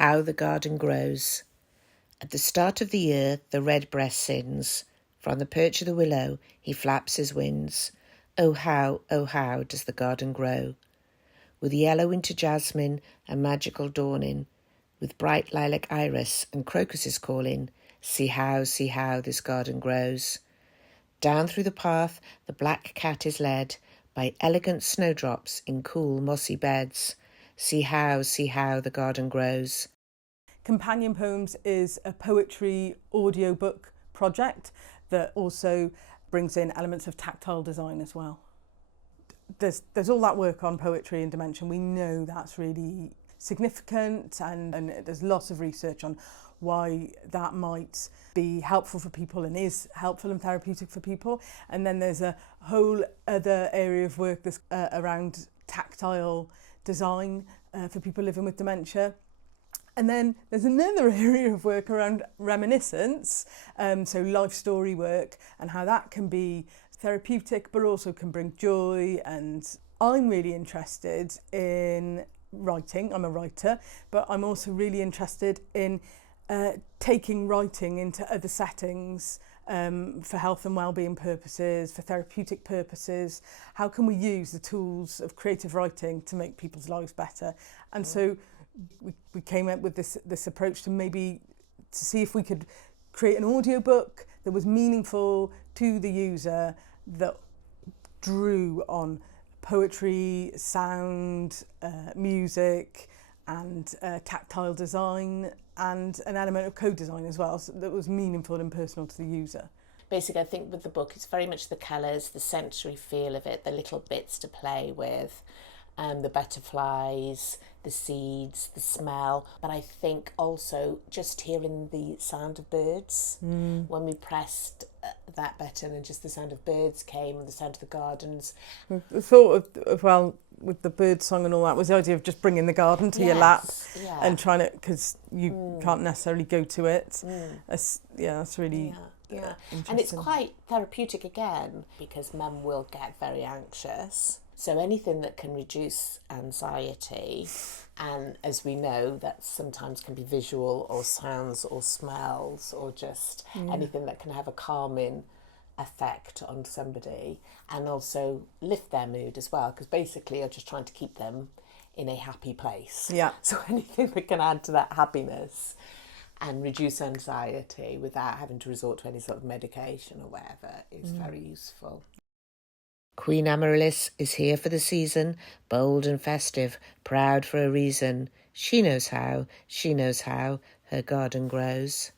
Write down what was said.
How the Garden Grows. At the start of the year, the redbreast sings. From the perch of the willow, he flaps his wings. Oh how does the garden grow? With yellow into jasmine and magical dawning, with bright lilac iris and crocuses calling, see how this garden grows. Down through the path the black cat is led by elegant snowdrops in cool mossy beds. See how the garden grows. Companion Poems is a poetry audiobook project that also brings in elements of tactile design as well. There's all that work on poetry and dementia. We know that's really significant, and there's lots of research on why that might be helpful for people and is helpful and therapeutic for people. And then there's a whole other area of work that's around tactile design for people living with dementia. And then there's another area of work around reminiscence, so life story work, and how that can be therapeutic but also can bring joy. And I'm really interested in writing. I'm a writer, but I'm also really interested in taking writing into other settings for health and well-being purposes, for therapeutic purposes. How can we use the tools of creative writing to make people's lives better? And so we came up with this approach to see if we could create an audiobook that was meaningful to the user, that drew on poetry, sound, music, and tactile design, and an element of co-design as well, so that was meaningful and personal to the user. Basically, I think with the book, it's very much the colours, the sensory feel of it, the little bits to play with, the butterflies, the seeds, the smell. But I think also just hearing the sound of birds. When we pressed that button and just the sound of birds came, and the sound of the gardens. The thought of well, with the bird song and all that, was the idea of just bringing the garden to your lap and trying to, because you can't necessarily go to it. That's really interesting. And it's quite therapeutic again, because mum will get very anxious. So anything that can reduce anxiety, and as we know, that sometimes can be visual or sounds or smells, or just anything that can have a calming effect on somebody, and also lift their mood as well, because basically you're just trying to keep them in a happy place. Yeah. So anything that can add to that happiness and reduce anxiety without having to resort to any sort of medication or whatever is very useful. Queen Amaryllis is here for the season, bold and festive, proud for a reason. She knows how her garden grows.